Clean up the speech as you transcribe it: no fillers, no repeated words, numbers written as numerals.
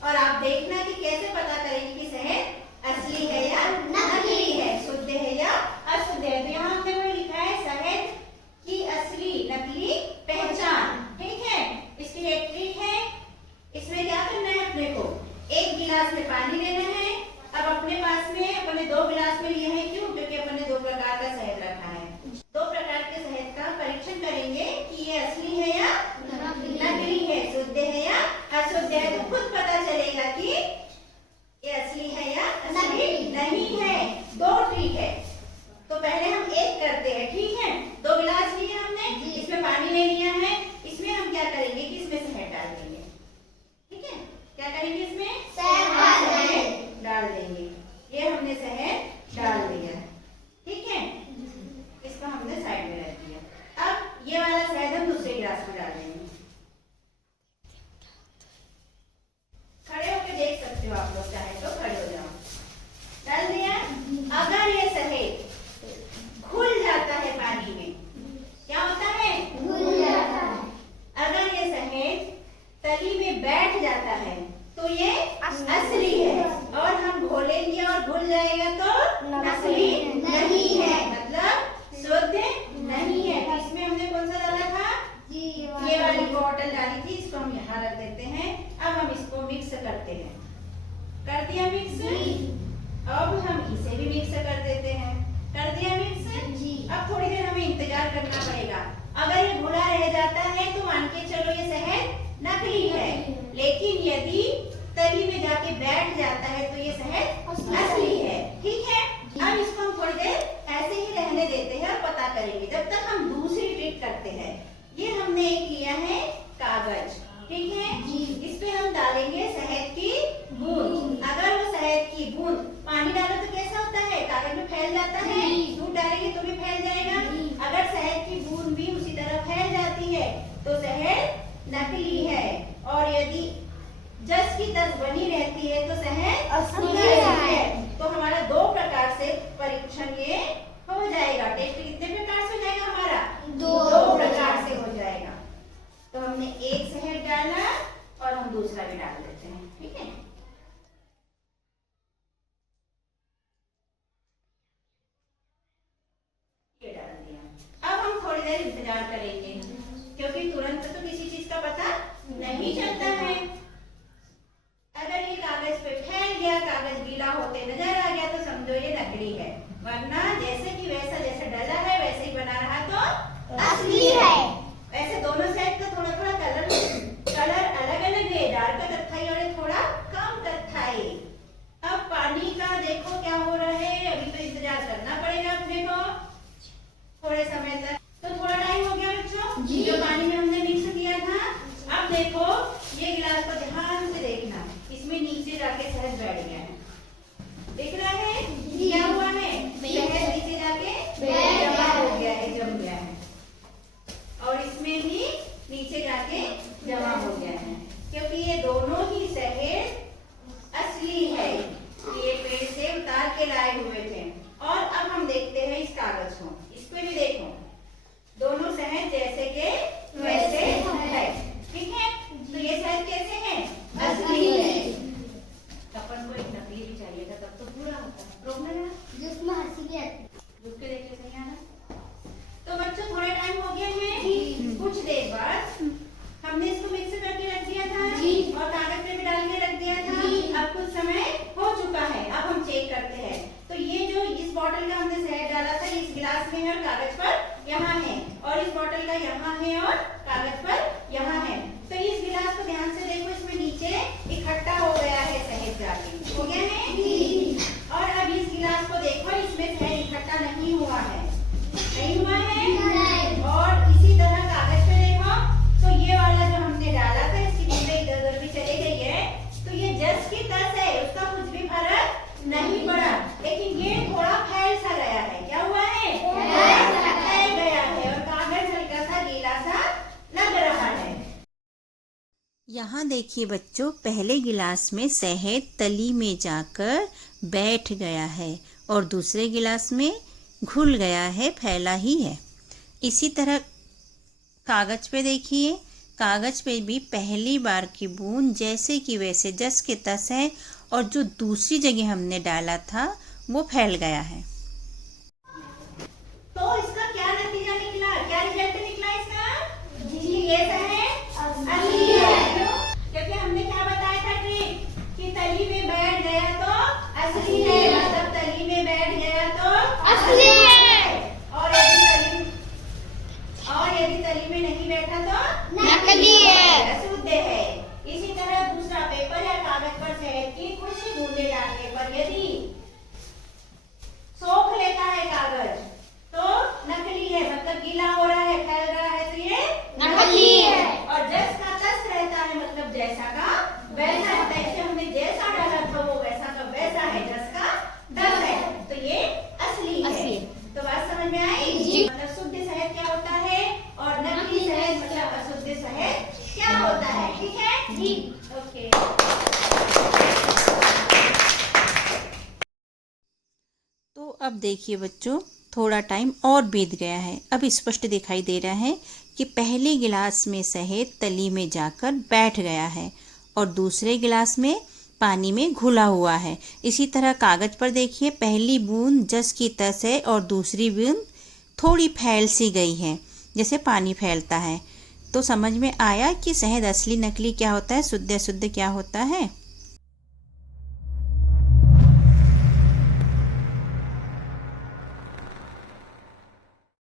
और आप देखना कि कैसे पता करेंगे कि शहद असली है या नकली है, शुद्ध है या अशुद्ध है। तो यहाँ हमने वो लिखा है शहद की असली नकली पहचान। ठीक है, इसकी एक ट्रिक है। इसमें क्या करना है, अपने को एक गिलास में पानी लेना है। अब अपने पास में अपने 2 गिलास में लिए हैं, क्यों? क्योंकि अपने 2 प्रकार का शहद रखा है। 2 प्रकार के शहद का परीक्षण करेंगे कि ये असली है या नकली है, शुद्ध है या अशुद्ध है। तो खुद पता चलेगा कि ये असली है या असली नहीं है। 2 ट्रिक है। तो पहले हम एक करते हैं। ठीक है, 2 गिलास लिए हमने, इसमें पानी ले लिया है। इसमें हम क्या करेंगे कि इसमें शहद डाल देंगे। ठीक है, क्या करेंगे, इसमें शहद डाल देंगे। ये हमने शहद डाल दिया। ठीक है, इसको हमने साइड में रख दिया। अब ये वाला शहद हम दूसरे गिलास में डाल देंगे। खड़े होकर देख सकते हो आप लोग, चाहे तो खड़े हो जाओ। डाल दिया। अगर ये शहद घुल जाता है पानी में, क्या होता है, घुल जाता है। अगर ये शहद तली में बैठ जाता है तो ये असली है, और हम घोलेंगे और घुल जाएगा तो नकली नहीं है, मतलब शुद्ध नहीं है। तो इसमें हमने कौन सा डाला था, ये वाली बोतल डाली थी। इसको हम यहाँ रख देते हैं। अब हम इसको मिक्स करते हैं। कर दिया मिक्स। अब हम इसे भी मिक्स कर देते हैं। कर दिया मिक्स। अब थोड़ी देर हमें इंतजार करना पड़ेगा। अगर ये घुला रह जाता है तो मान के चलो ये शहद नकली है, लेकिन यदि तली में जाके बैठ जाता है तो ये शहद असली है। ठीक है, अब इसको हम थोड़ी देर ऐसे ही रहने देते हैं और पता करेंगे, जब तक हम दूसरी ट्रिक करते हैं। ये हमने एक लिया है कागज। ठीक है, इस पे हम डालेंगे शहद की बूंद। अगर वो शहद की बूंद, पानी डालो तो कैसा होता है, कागज में फैल जाता है, दूध डालेंगे तो भी फैल जाएगा। अगर शहद की बूंद भी उसी तरह फैल जाती है तो शहद नकली है, और यदि जस की तस बनी रहती है तो शहद असली है। तो हमारा 2 प्रकार से परीक्षण ये हो जाएगा। टेस्ट कितने प्रकार से हो जाएगा हमारा, 2 प्रकार से हो जाएगा। तो हमने एक शहद डाला और हम दूसरा भी डाल देते हैं। ठीक है, ये डाल दिया। अब हम थोड़ी देर इंतजार करेंगे, क्योंकि तुरंत तो किसी चीज का पता नहीं चलता है। अगर ये कागज पे फैल गया, कागज गीला होते नजर आ गया, तो समझो ये नकली है। वरना जैसे कि वैसा जैसा डला है वैसे ही बना रहा तो असली है। वैसे दोनों साइड का थोड़ा थोड़ा कलर अलग अलग है, डार्क कत्थई और थोड़ा कम कत्थई। अब पानी का देखो क्या हो रहा है। अभी तो इंतजार करना पड़ेगा अपने को थोड़े समय तक। तो थोड़ा टाइम हो गया बच्चों, जो पानी में हमने मिक्स किया था। अब देखो ये गिलास को ध्यान से देखना, इसमें नीचे जाके शहद बैठ गया है। दिख रहा है क्या हुआ है, शहद नीचे जाके जमा हो गया है, जम गया है। और इसमें भी नीचे जाके जमा हो गया है, क्योंकि ये दोनों ही शहद असली है। ये पेड़ से उतार के लाए हुए थे। और अब हम देखते हैं इस कागज को, इस पे भी देखो, दोनों शहद जैसे के वैसे है। ठीक है, तो ये शहद कैसे है, असली है। अपन को एक नकली भी चाहिए था, तब तो पूरा होता है। रोकना है जिसमें हंसी भी आती है, रुक के देखिए सही आना। तो बच्चों थोड़ा टाइम हो गया है, कुछ देर बाद हमने इसको मिक्स करके रख दिया था और कागज पे भी डाल के रख दिया था। अब कुछ समय हो चुका है। अब हम चेक करते हैं। तो ये जो इस बोतल का हमने शहद डाला था, इस गिलास में है और कागज पर यहाँ है, और इस बोतल का यहाँ है और कागज पर यहाँ है। तो इस गिलास को ध्यान से देखो, इसमें नीचे इकट्ठा हो गया है शहद, जाके हो गया है। और अब इस गिलास को देखो, इसमें शहद इकट्ठा नहीं हुआ है, नहीं हुआ है। और इसी तरह कागज पे देखो, तो ये वाला जो हमने डाला था, इसकी बूंदें इधर उधर भी चली गई है। तो ये जस की तस है, उसका कुछ भी फर्क नहीं पड़ा, लेकिन ये थोड़ा फैल सा गया है। क्या हुआ है, यहाँ देखिए बच्चों, पहले गिलास में शहद तली में जाकर बैठ गया है और दूसरे गिलास में घुल गया है, फैला ही है। इसी तरह कागज पे देखिए, कागज पे भी पहली बार की बूंद जैसे कि वैसे जस के तस है और जो दूसरी जगह हमने डाला था वो फैल गया है। तो इसका क्या नतीजा निकला, क्या रिजल्ट निकला इसका? जी ये है असली है। क्योंकि हमने क्या बताया था कि तली में बैठ गया तो असली है, मतलब तली में बैठ गया तो असली है। और यदि तली में नहीं बैठा तो नकली है, शुद्ध है। इसी तरह दूसरा पेपर या कागज पर शहद की कुछ बूंदे डालने पर यदि सोख लेता है कागज तो नकली है, मतलब गीला हो रहा है, फैल रहा है, तो ये नकली है। और जस का तस रहता है, मतलब जैसा का वैसा है, जैसे हमने जैसा डाला था वो वैसा का वैसा है, जस का तस है, तो ये असली है। तो बात समझ में आई? मतलब शुद्ध शहद क्या होता है और नकली शहद मतलब अशुद्ध शहद क्या होता है। ठीक है जी, ओके। तो अब देखिए बच्चों, थोड़ा टाइम और बीत गया है। अब स्पष्ट दिखाई दे रहा है कि पहले गिलास में शहद तली में जाकर बैठ गया है और दूसरे गिलास में पानी में घुला हुआ है। इसी तरह कागज पर देखिए, पहली बूंद जस की तस है और दूसरी बूंद थोड़ी फैल सी गई है, जैसे पानी फैलता है। तो समझ में आया कि शहद असली नकली क्या होता है, शुद्ध अशुद्ध क्या होता है।